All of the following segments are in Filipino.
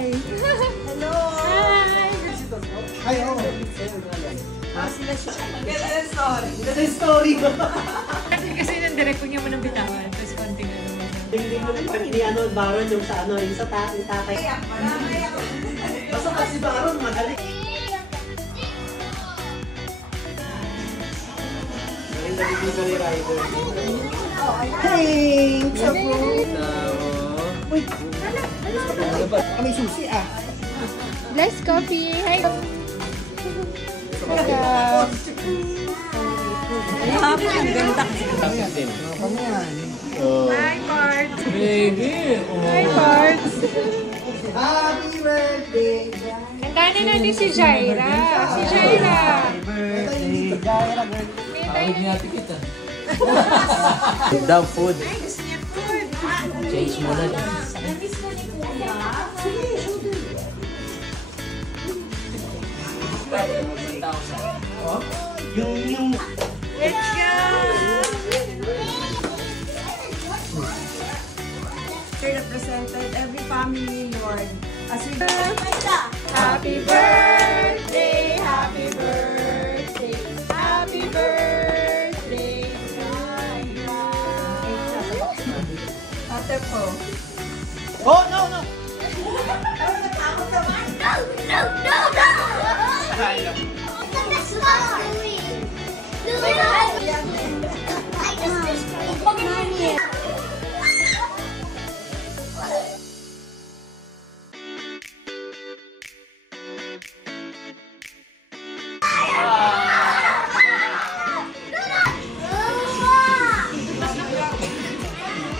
Hi! Hello! Hi! Ay, oo. Sila siya. Ang ganda ng story. Ang ganda ng story. Kasi nandirect ko niya mo ng bitawan. Tapos konting ano mo. Hindi mo ni ano, Baron yung sa ano, yung sa tatay. Basta kasi Baron, magaling. Delivery rider. Hey! Chapo! Uy! May susi ah. Bless coffee! Hi! Ang ganda. Hi, Parts! Baby! Hi, Parts! Happy birthday! Kantanin natin si Jaira! Si Jaira! Jaira, Tawag niya kita. Daw food. Ay, gusto niya food. Change mo na. Namiss ko ni Kuya. yung... Let's go! Sir, represented every family, Lord. As we Happy birthday! Happy birthday! Happy birthday! Ate po. Oh, no, no!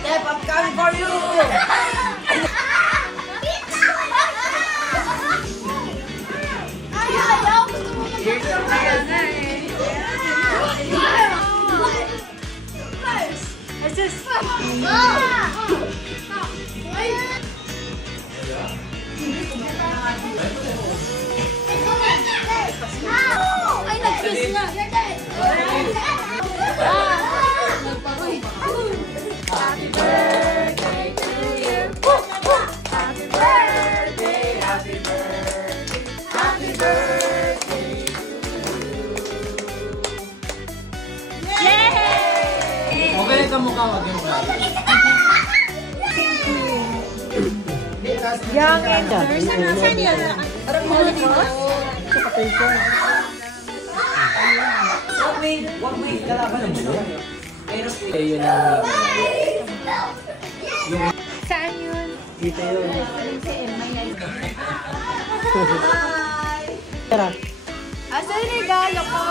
Step up, coming for you! What's this? Ay, nag-kiss nga! Happy birthday to you! Happy birthday! Happy birthday! Happy birthday! Yay! Okay ka mukha, wag yung mukha. Young and Saan yan? Parang mahuli dito. Wag may kalaban ng bulo. Yun ang... Saan yun? Dito yun. Tara. Asa yung regalo ko?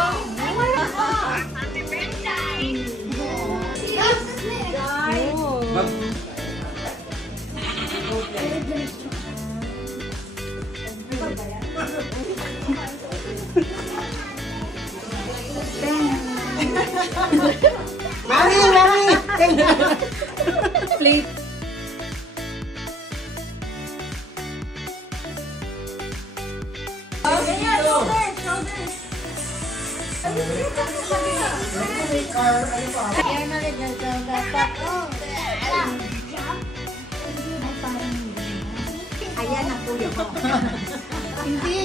Mami! Plate. Ayan ang kuya ko. Hindi.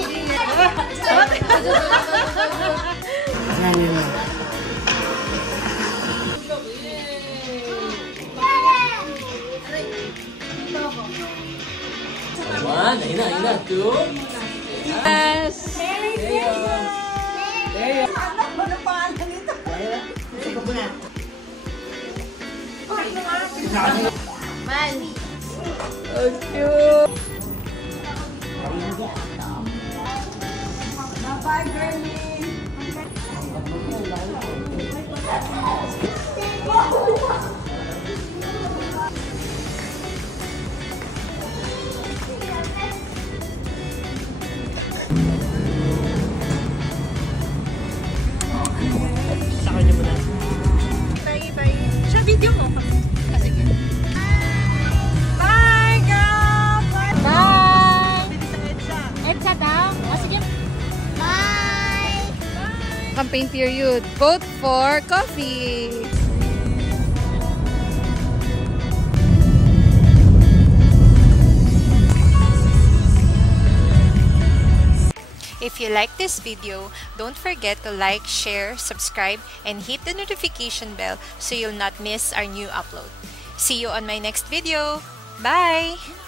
Asan yun? One, ayun na, two. Yes. Ano pangalan nito? Mali. Oh, cute. Bye-bye, girlie. Sa kanya mo na. Bye. Siya video mo. Sige. Bye, girl! Bye! Edsa daw. Sige. Bye! Campaign period. Vote for coffee. you like this video, don't forget to like, share, subscribe, and hit the notification bell so you'll not miss our new upload. See you on my next video. Bye!